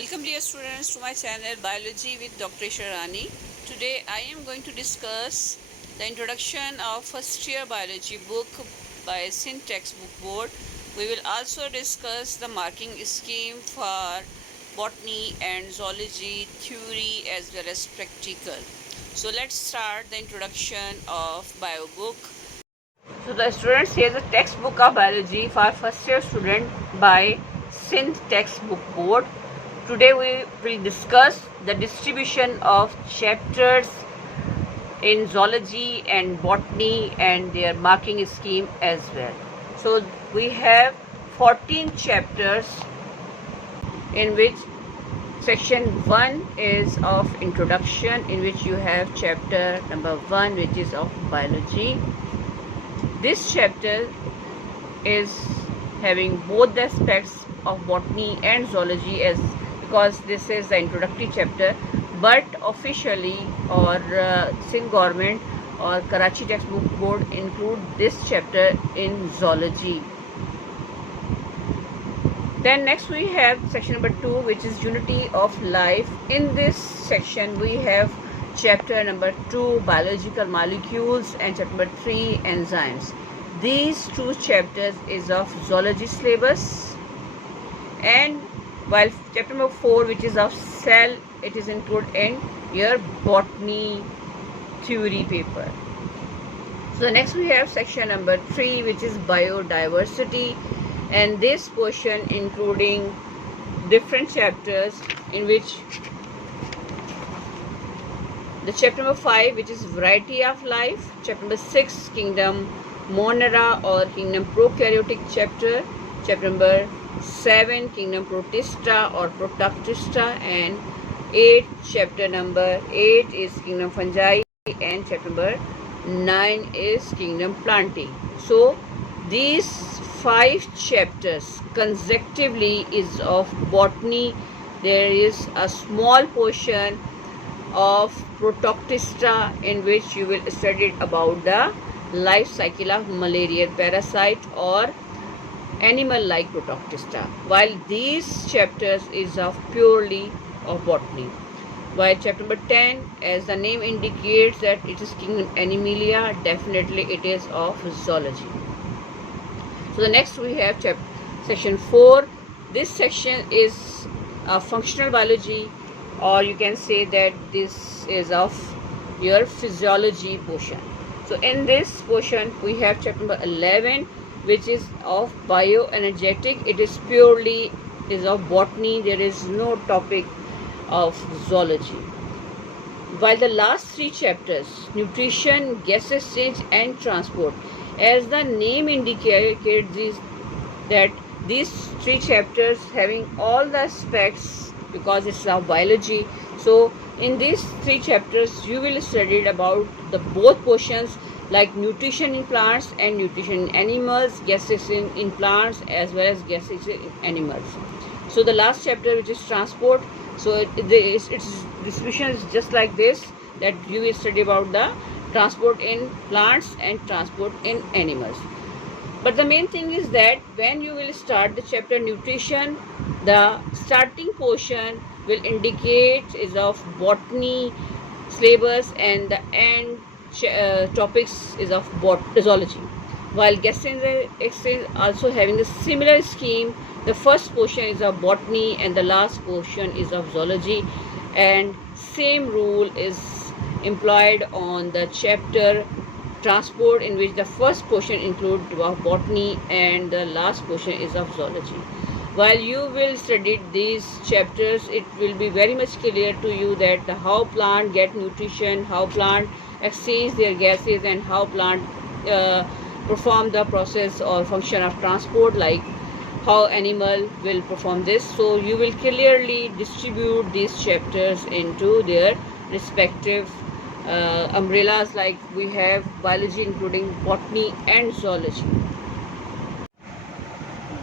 Welcome dear students to my channel Biology with Dr. Ishrat Rani. Today I am going to discuss the introduction of first year biology book by Sindh Textbook Board. We will also discuss the marking scheme for botany and zoology theory as well as practical. So let's start the introduction of bio book. So the students, here's a textbook of biology for first year student by Sindh Textbook Board. Today we will discuss the distribution of chapters in zoology and botany and their marking scheme as well. So we have 14 chapters in which section 1 is of introduction, in which you have chapter number 1 which is of biology. This chapter is having both the aspects of botany and zoology as because this is the introductory chapter, but officially or Sindh government or Karachi Textbook Board include this chapter in zoology. Then next we have section number 2 which is unity of life. In this section we have chapter number 2 biological molecules and chapter number 3 enzymes. These two chapters is of zoology syllabus, and while chapter number 4 which is of cell, it is included in your botany theory paper. So next we have section number 3 which is biodiversity, and this portion including different chapters in which the chapter number 5 which is variety of life, chapter number 6 kingdom Monera or kingdom prokaryotic chapter number 7 kingdom protista or protoctista, and 8 chapter number 8 is kingdom fungi, and chapter number 9 is kingdom plantae. So these 5 chapters consecutively is of botany. There is a small portion of protoctista in which you will study about the life cycle of malaria parasite or animal like protoctista, while these chapters is of purely of botany. While chapter number 10, as the name indicates that it is kingdom animalia, definitely it is of zoology. So the next we have section 4. This section is functional biology, or you can say that this is of your physiology portion. So in this portion we have chapter number 11 which is of bioenergetic. It is purely is of botany. There is no topic of zoology. While the last 3 chapters, nutrition, gas exchange and transport, as the name indicates, is that these 3 chapters having all the aspects because it's of biology. So in these 3 chapters you will study about the both portions like nutrition in plants and nutrition in animals, gases in plants as well as gases in animals. So the last chapter which is transport, so its distribution is just like this, that you will study about the transport in plants and transport in animals. But the main thing is that when you will start the chapter nutrition, the starting portion will indicate is of botany syllabus and the end topics is of zoology. While gas exchange also having the similar scheme, the first portion is of botany and the last portion is of zoology, and same rule is employed on the chapter transport, in which the first portion includes botany and the last portion is of zoology. While you will study these chapters, it will be very much clear to you that how plant get nutrition, how plant exchange their gases, and how plant perform the process or function of transport, like how animal will perform this. So you will clearly distribute these chapters into their respective umbrellas, like we have biology including botany and zoology.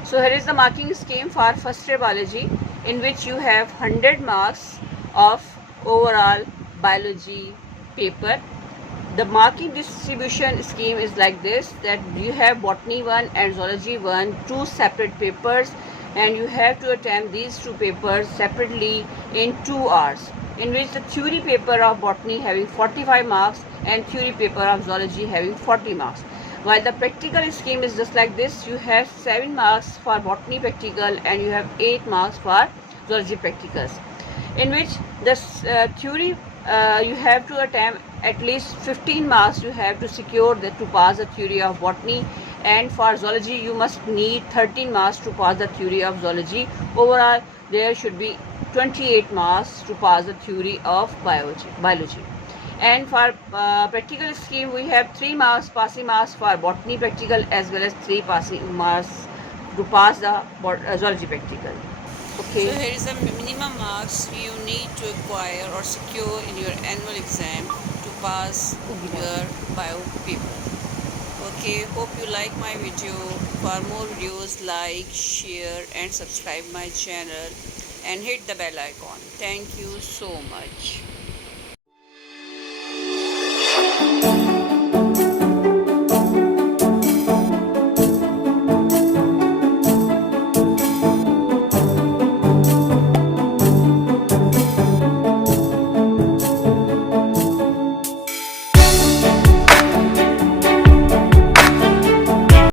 So here is the marking scheme for first year biology, in which you have 100 marks of overall biology paper. The marking distribution scheme is like this, that you have botany 1 and zoology 1, 2 separate papers, and you have to attempt these two papers separately in 2 hours, in which the theory paper of botany having 45 marks and theory paper of zoology having 40 marks. While the practical scheme is just like this, you have 7 marks for botany practical and you have 8 marks for zoology practicals, in which the theory you have to attempt at least 15 marks you have to secure that to pass the theory of botany, and for zoology you must need 13 marks to pass the theory of zoology. Overall there should be 28 marks to pass the theory of biology. And for practical scheme we have 3 marks passing marks for botany practical as well as 3 passing marks to pass the zoology practical. So Okay. here is the minimum marks you need to acquire or secure in your annual exam to pass your bio paper. Okay, hope you like my video. For more videos, like, share and subscribe my channel and hit the bell icon. Thank you so much.